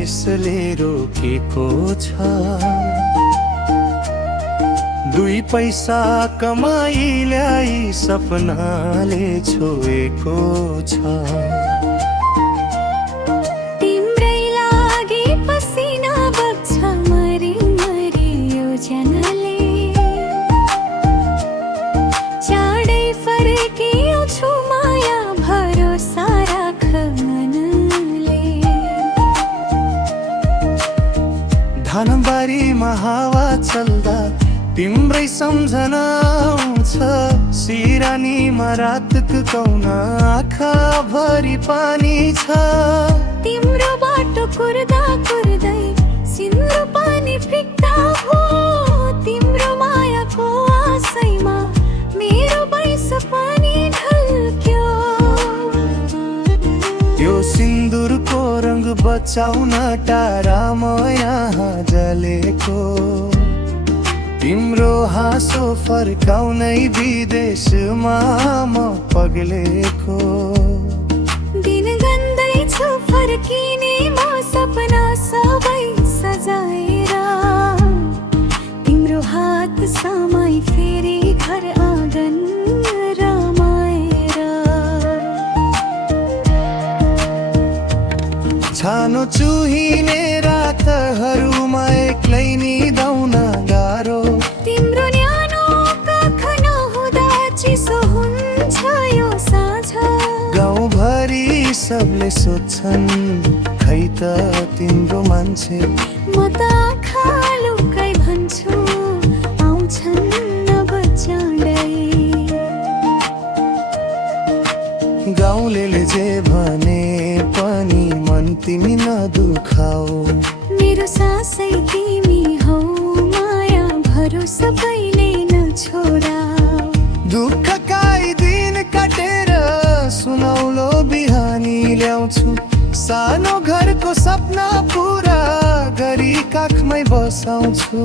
यसले रोकेको छ। दुई पैसा कमाई ल्याई सपनाले छोएको छ। तिम्रै लागि पसिना बग्छ मरी मरी योजनाले। चाँडै फर्किउँछु माया भरोसा राख मनले। धनबारीमा हावा चल्दा तिम्रै सम्झना आउँछ। सिरानीमा रातको कौना आँखा भरि पानी छ। तिम्रो बाटो कुर्दा कुर्दै सिन्द्रो पानी फिक्का हो। तिम्रो मायाको आशैमा मेरो वैश पनि ढल्क्यो। त्यो सिन्दुरको रङ बचाउन टाढामा यहाँ जलेको। तिम्रो हाँसो फर्काउनै विदेशमा म पग्लेको। दिन गन्दैछु फर्किने म सपना सबै सजाएर। तिम्रो हात समाई फेरि घर आँगन रमाएर। छानो चुहिने रातहरूमा एक्लै निदाउन गाह्रो। तिम्रो न्यानो काख नहुँदा चिसो हुन्छ यो साँझ। गाउँभरि सबले सोध्छन् खै त तिम्रो मान्छे। म त आँखा लुकाई भन्छु आउँछन् अब चाँडै। गाउँले जे भने पनि मन तिमी नदुखाऊ। मेरो सासै तिमी हौ माया भरोसा कहिले नछोडाऊ। दुःखका दिन काटेर सुनौलो बिहानी ल्याउँछु। सानो घरको सपना पुरा गरी काखमै बसाउँछु।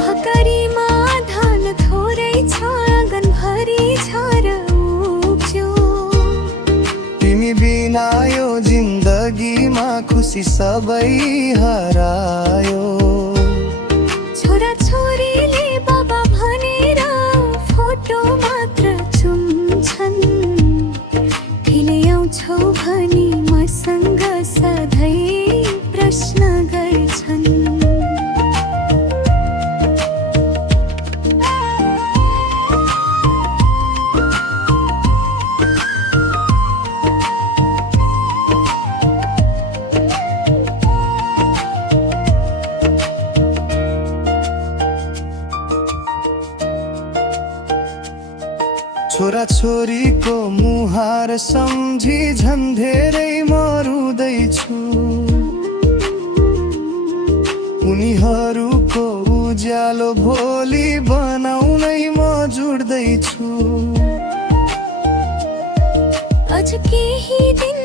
भकरीमा धान थोरै छ आँगनभरि झार उब्ज्यो। तिमी बिना यो जिन्दगीमा खुसी सबै हरायो। छोरा छोरीले बाबा भनेर फोटो मात्र चुम्छन्। कहिले आउँछौ भनी मसँग सधैँ प्रश्न गर्छन्। छोरा छोरीको मुहार सम्झी झन् धेरै म रुँदैछु। उनीहरूको उज्यालो भोलि बनाउनै म जुट्दैछु। अझ केही दिन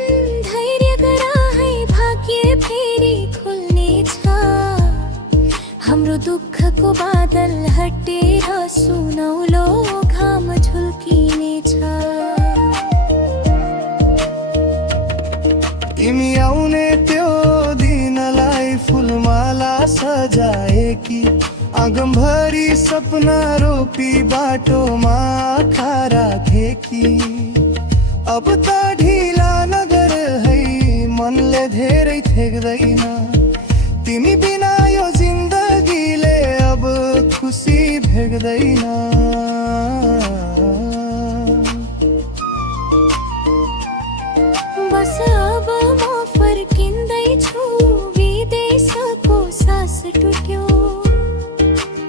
धैर्य गर है भाग्य फेरि खुल्नेछ। हाम्रो दुःखको बादल हटेर सुनौलो घाम झुल्किनेछ। तिमी आउने त्यो दिनलाई फुलमाला सजाएकी। आँगनभरि सपना रोपी बाटोमा आँखा राखेकी। अब त ढिला नगर है मनले धेरै थेक्दैन। तिमी बिना यो जिन्दगीले अब खुसी भेट्दैन। बस अब म फर्किँदैछु विदेशको सास टुट्यो।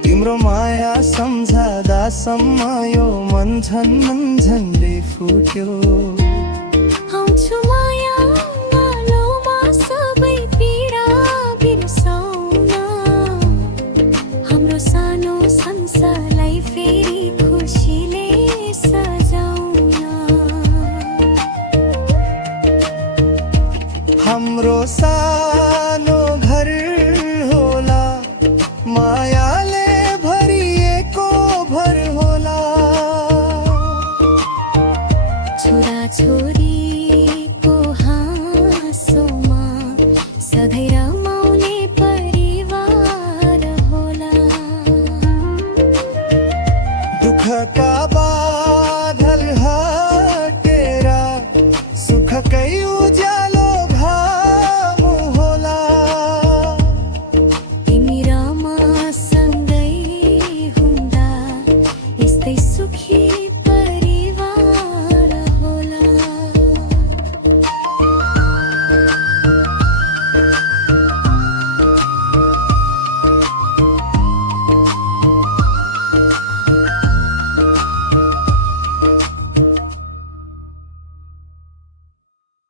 तिम्रो माया सम्झँदासम्म यो मन झन् झन्डै फुट्यो। आउँछु माया मालोमा सबै पीडा बिर्साउन। हाम्रो सानो संसारलाई फेरि खुसीले सजाउन। हाम्रो